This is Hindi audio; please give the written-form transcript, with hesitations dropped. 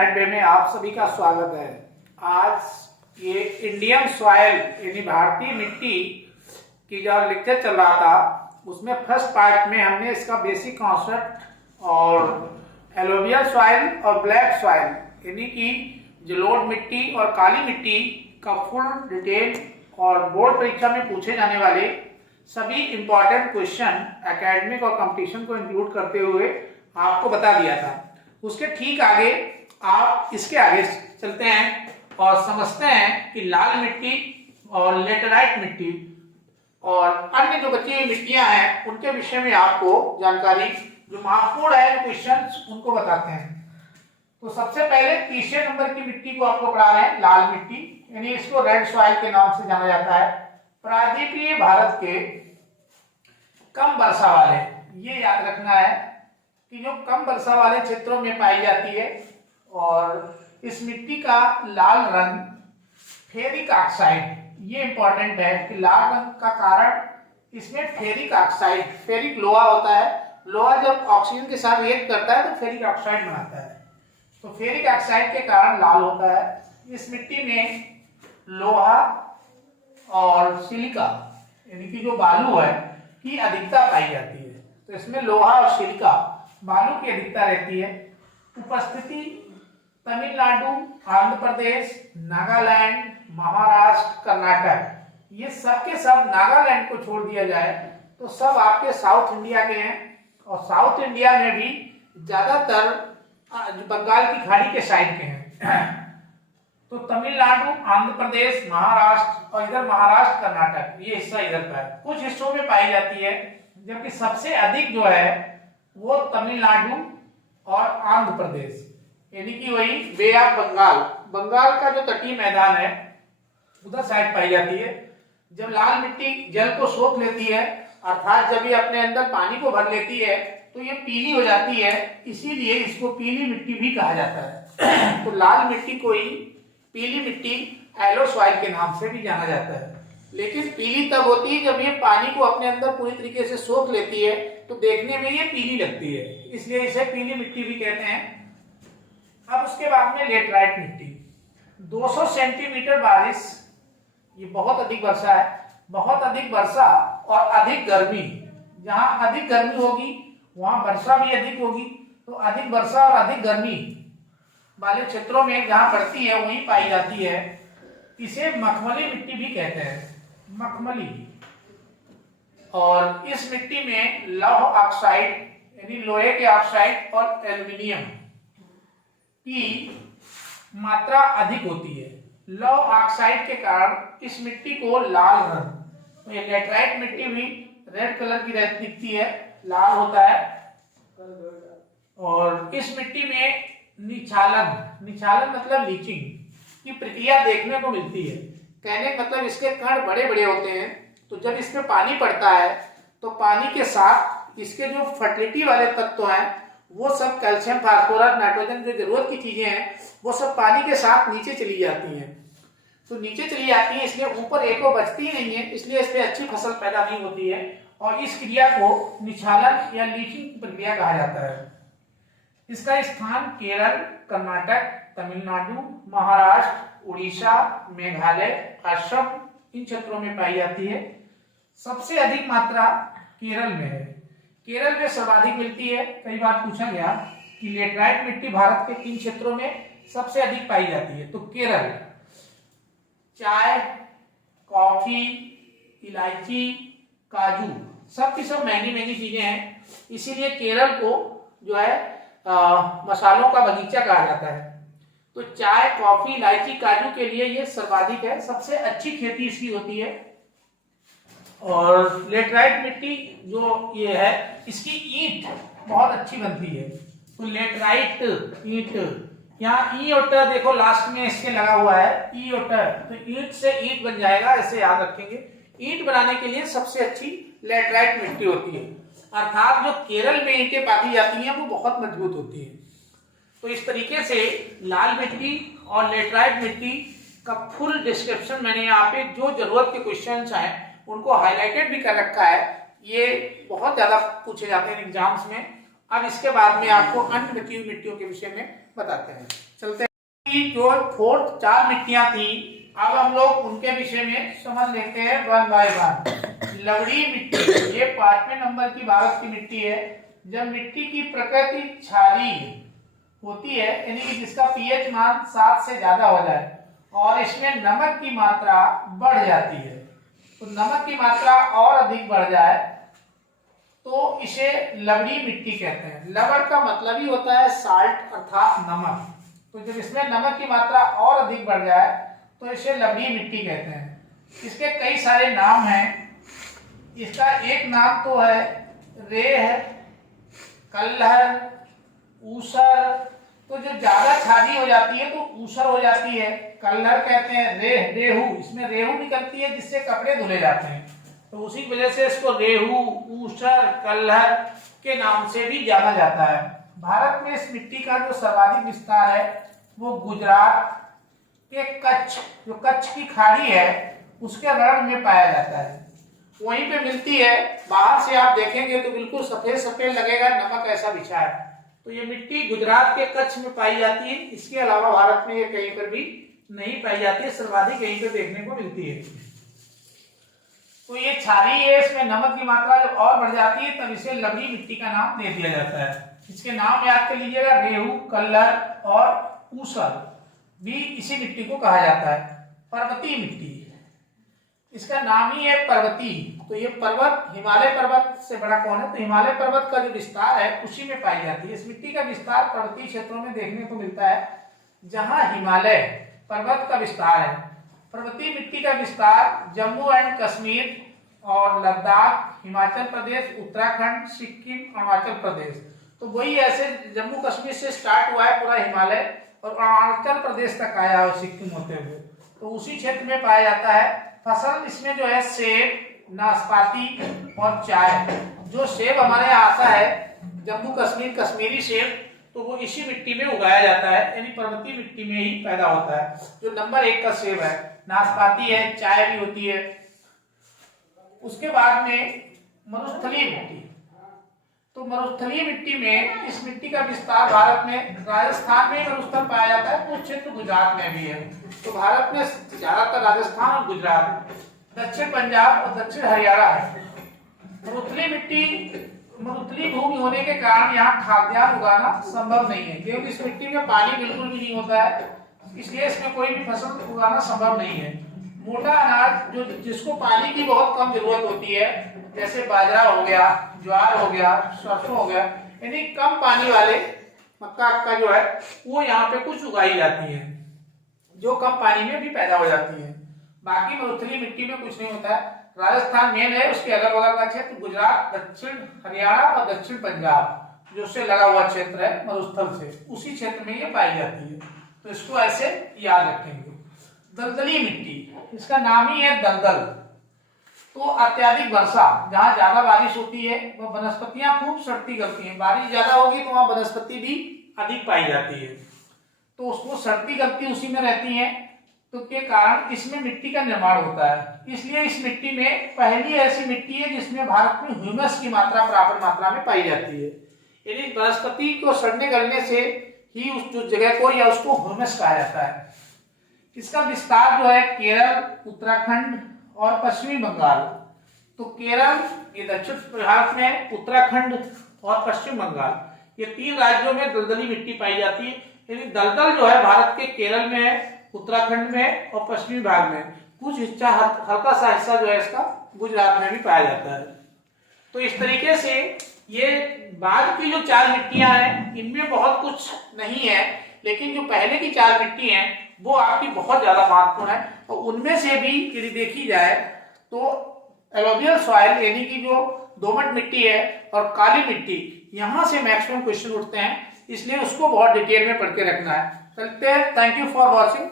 लैंड वे में आप सभी का स्वागत है। आज ये इंडियन सॉइल यानी भारतीय मिट्टी की जो लेक्चर चल रहा था उसमें फर्स्ट पार्ट में हमने इसका बेसिक कॉन्सेप्ट और एलोवियल सॉइल और ब्लैक सॉइल यानी कि जलोढ़ मिट्टी और काली मिट्टी का फुल डिटेल और बोर्ड परीक्षा में पूछे जाने वाले सभी इंपॉर्टेंट क्वेश्चन एकेडमिक और कंपटीशन को इंक्लूड करते हुए आपको बता दिया था। उसके ठीक आगे आप इसके आगे चलते हैं और समझते हैं कि लाल मिट्टी और लेटेराइट मिट्टी और अन्य जो बची हुई मिट्टियां हैं उनके विषय में आपको जानकारी जो महत्वपूर्ण है क्वेश्चन उनको बताते हैं। तो सबसे पहले तीसरे नंबर की मिट्टी को आपको पढ़ा रहे हैं, लाल मिट्टी यानी इसको रेड सॉइल के नाम से जाना जाता है। प्रायद्वीपीय भारत के कम वर्षा वाले, ये याद रखना है कि जो कम वर्षा वाले क्षेत्रों में पाई जाती है और इस मिट्टी का लाल रंग फेरिक ऑक्साइड, ये इंपॉर्टेंट है कि लाल रंग का कारण इसमें फेरिक ऑक्साइड, फेरिक लोहा होता है, लोहा जब ऑक्सीजन के साथ रिएक्ट करता है तो फेरिक ऑक्साइड बनाता है, तो फेरिक ऑक्साइड के कारण लाल होता है। इस मिट्टी में लोहा और सिलिका यानी कि जो बालू है की अधिकता पाई जाती है, तो इसमें लोहा और सिलिका बालू की अधिकता रहती है। उपस्थिति तमिलनाडु, आंध्र प्रदेश, नागालैंड, महाराष्ट्र, कर्नाटक, ये सब के सब, नागालैंड को छोड़ दिया जाए तो सब आपके साउथ इंडिया के हैं और साउथ इंडिया में भी ज्यादातर बंगाल की खाड़ी के साइड के हैं। तो तमिलनाडु, आंध्र प्रदेश, महाराष्ट्र और इधर महाराष्ट्र, कर्नाटक, ये हिस्सा इधर का है, कुछ हिस्सों में पाई जाती है, जबकि सबसे अधिक जो है वो तमिलनाडु और आंध्र प्रदेश यानी कि वही बे ऑफ बंगाल, बंगाल का जो तटीय मैदान है उधर साइड पाई जाती है। जब लाल मिट्टी जल को सोख लेती है अर्थात जब ये अपने अंदर पानी को भर लेती है तो ये पीली हो जाती है, इसीलिए इसको पीली मिट्टी भी कहा जाता है। तो लाल मिट्टी को ही पीली मिट्टी एलो सॉइल के नाम से भी जाना जाता है। लेकिन पीली तब होती है जब ये पानी को अपने अंदर पूरी तरीके से सोख लेती है, तो देखने में ये पीली लगती है, इसलिए इसे पीली मिट्टी भी कहते हैं। अब उसके बाद में लेटराइट मिट्टी, 200 सेंटीमीटर बारिश, ये बहुत अधिक वर्षा है, बहुत अधिक वर्षा और अधिक गर्मी, जहां अधिक गर्मी होगी वहां वर्षा भी अधिक होगी, तो अधिक वर्षा और अधिक गर्मी वाले क्षेत्रों में जहां पड़ती है वहीं पाई जाती है। इसे मखमली मिट्टी भी कहते हैं, मखमली। और इस मिट्टी में लौह ऑक्साइड यानी लोहे के ऑक्साइड और एल्युमिनियम की मात्रा अधिक होती है। लौह ऑक्साइड के कारण इस मिट्टी को लाल रंग, तो ये लेटराइट मिट्टी भी रेड कलर की दिखती है, लाल होता है। और इस मिट्टी में निछालन, निछालन मतलब लीचिंग की प्रक्रिया देखने को मिलती है। कहने का मतलब इसके कण बड़े बड़े होते हैं, तो जब इसमें पानी पड़ता है तो पानी के साथ इसके जो फर्टिलिटी वाले तत्व हैं वो सब कैल्शियम, फास्फोरस, नाइट्रोजन, जो जरूरत की चीजें हैं वो सब पानी के साथ नीचे चली जाती हैं। तो नीचे चली जाती है इसलिए ऊपर एको बचती ही नहीं है, इसलिए इस पर अच्छी फसल पैदा नहीं होती है और इस क्रिया को निछालन या लीचिंग प्रक्रिया कहा जाता है। इसका स्थान केरल, कर्नाटक, तमिलनाडु, महाराष्ट्र, उड़ीसा, मेघालय, असम, इन क्षेत्रों में पाई जाती है। सबसे अधिक मात्रा केरल में है, केरल में सर्वाधिक मिलती है। कई बार पूछा गया कि लेटराइट मिट्टी भारत के किन क्षेत्रों में सबसे अधिक पाई जाती है, तो केरल। चाय, कॉफी, इलायची, काजू, सब की सब महंगी महंगी चीजें हैं, इसीलिए केरल को जो है मसालों का बगीचा कहा जाता है। तो चाय, कॉफी, इलायची, काजू के लिए ये सर्वाधिक है, सबसे अच्छी खेती इसकी होती है। और लेटराइट मिट्टी जो ये है इसकी ईंट बहुत अच्छी बनती है, तो लेटराइट ईंट, यहाँ ई ओटर देखो लास्ट में इसके लगा हुआ है, ई ओटर, तो ईंट से ईंट बन जाएगा, ऐसे याद रखेंगे। ईंट बनाने के लिए सबसे अच्छी लेटराइट मिट्टी होती है, अर्थात जो केरल में ईंटें पाई जाती हैं वो बहुत मजबूत होती है। तो इस तरीके से लाल मिट्टी और लेटराइट मिट्टी का फुल डिस्क्रिप्शन मैंने यहाँ पे जो जरूरत के क्वेश्चंस हैं उनको हाईलाइटेड भी कर रखा है, ये बहुत ज्यादा पूछे जाते हैं एग्जाम्स में। अब इसके बाद में आपको अन्य मिट्टियों के विषय में बताते हैं। चलते हैं कि जो फोर्थ 4 मिट्टियां थी, अब हम लोग उनके विषय में समझ लेते हैं वन बाय वन। लवड़ी मिट्टी, ये 5वें नंबर की भारत की मिट्टी है। जब मिट्टी की प्रकृति क्षारीय होती है, यानी कि जिसका पीएच मान 7 से ज्यादा हो जाए और इसमें नमक की मात्रा बढ़ जाती है, तो नमक की मात्रा और अधिक बढ़ जाए तो इसे लवड़ी मिट्टी कहते हैं। लवण का मतलब ही होता है साल्ट अर्थात नमक। तो जब इसमें नमक की मात्रा और अधिक बढ़ जाए तो इसे लवड़ी मिट्टी कहते हैं। इसके कई सारे नाम हैं। इसका एक नाम तो है रेह, कल्हर, ऊसर। तो जो ज्यादा क्षारीय हो जाती है तो ऊसर हो जाती है। कल्हर कहते हैं रेह, रेहू, इसमें रेहू निकलती है जिससे कपड़े धुले जाते हैं, तो उसी वजह से इसको रेहू, ऊसर, कल्हर के नाम से भी जाना जाता है। भारत में इस मिट्टी का जो सर्वाधिक विस्तार है वो गुजरात के कच्छ, जो कच्छ की खाड़ी है उसके रण में पाया जाता है, वहीं पे मिलती है। बाहर से आप देखेंगे तो बिल्कुल सफेद सफेद लगेगा, नमक ऐसा बिछा है। तो ये मिट्टी गुजरात के कच्छ में पाई जाती है। इसके अलावा भारत में ये कहीं पर भी नहीं पाई जाती है, सर्वाधिक यहीं पर देखने को मिलती है। तो ये क्षारीय है, इसमें नमक की मात्रा जब और बढ़ जाती है तब इसे लवड़ी मिट्टी का नाम दे दिया जाता है। इसके नाम याद कर लीजिएगा, रेहू, कल्हर और ऊसर भी इसी मिट्टी को कहा जाता है। पर्वतीय मिट्टी, इसका नाम ही है पर्वतीय। तो ये पर्वत, हिमालय पर्वत से बड़ा कौन है? तो हिमालय पर्वत का जो विस्तार है उसी में पाई जाती है। इस मिट्टी का विस्तार पर्वतीय क्षेत्रों में देखने को मिलता है जहां हिमालय पर्वत का विस्तार है। पर्वतीय मिट्टी का विस्तार जम्मू एंड कश्मीर और लद्दाख, हिमाचल प्रदेश, उत्तराखंड, सिक्किम, अरुणाचल प्रदेश। तो वही ऐसे जम्मू कश्मीर से स्टार्ट हुआ है पूरा हिमालय और अरुणाचल प्रदेश तक आया है सिक्किम होते हुए, तो उसी क्षेत्र में पाया जाता है। फसल इसमें जो है सेब, नाशपाती और चाय। जो सेब हमारे यहाँ आता है जम्मू कश्मीर, कश्मीरी सेब, तो वो इसी मिट्टी में उगाया जाता है, यानी पर्वतीय मिट्टी में ही पैदा होता है। जो नंबर 1 का सेब है, नाशपाती है, चाय भी होती है। उसके बाद में मरुस्थलीय मिट्टी। तो मरुस्थलीय मिट्टी में, इस मिट्टी का विस्तार भारत में राजस्थान में मरुस्थल पाया जाता है, कुछ क्षेत्र गुजरात में भी है। तो भारत में ज्यादातर राजस्थान और गुजरात, दक्षिण पंजाब और दक्षिण हरियाणा है। मरुस्थलीय मिट्टी, मरुस्थलीय भूमि होने के कारण यहाँ खाद्यान्न उगाना संभव नहीं है, क्योंकि इस मिट्टी में पानी बिल्कुल भी नहीं होता है, इसलिए इसमें कोई भी फसल उगाना संभव नहीं है। मोटा अनाज जो जिसको पानी की बहुत कम जरूरत होती है, जैसे बाजरा हो गया, ज्वार हो गया, सरसों हो गया, यानी कम पानी वाले मक्का का जो है वो यहाँ पे कुछ उगाई जाती है, जो कम पानी में भी पैदा हो जाती है। बाकी मरुस्थलीय मिट्टी में कुछ नहीं होता है। राजस्थान मेन है, उसके अगल बगल का क्षेत्र गुजरात, दक्षिण हरियाणा और दक्षिण पंजाब जो उससे लगा हुआ क्षेत्र है मरुस्थल से, उसी क्षेत्र में ये पाई जाती है। तो इसको ऐसे याद रखेंगे। दलदली मिट्टी, इसका नाम ही है दलदल। तो अत्यधिक वर्षा, जहाँ ज्यादा बारिश होती है वह वनस्पतियां खूब सड़ती गलती हैं। बारिश ज्यादा होगी तो वहां वनस्पति भी अधिक पाई जाती है, तो उसको सड़ती गलती उसी में रहती है, तो के कारण इसमें मिट्टी का निर्माण होता है। इसलिए इस मिट्टी में पहली ऐसी मिट्टी है जिसमें भारत में ह्यूमस की मात्रा बराबर मात्रा में पाई जाती है, यानी वनस्पति को सड़ने गलने से ही उस जो जगह को या उसको ह्यूमस कहा जाता है। इसका विस्तार जो है केरल, उत्तराखंड और पश्चिमी बंगाल। तो केरल ये दक्षिण भारत में, उत्तराखंड और पश्चिम बंगाल, ये 3 राज्यों में दलदली मिट्टी पाई जाती है। यानी दलदल जो है भारत के केरल में है, उत्तराखंड में और पश्चिमी भाग में। कुछ हिस्सा, हल्का सा हिस्सा जो है इसका गुजरात में भी पाया जाता है। तो इस तरीके से ये बाद की जो 4 मिट्टियां हैं इनमें बहुत कुछ नहीं है, लेकिन जो पहले की 4 मिट्टी हैं वो आपकी बहुत ज्यादा महत्वपूर्ण है। और उनमें से भी यदि देखी जाए तो एलोवियल सॉइल यानी कि जो दोमट मिट्टी है और काली मिट्टी, यहां से मैक्सिमम क्वेश्चन उठते हैं, इसलिए उसको बहुत डिटेल में पढ़ के रखना है। चलते हैं, थैंक यू फॉर वॉचिंग।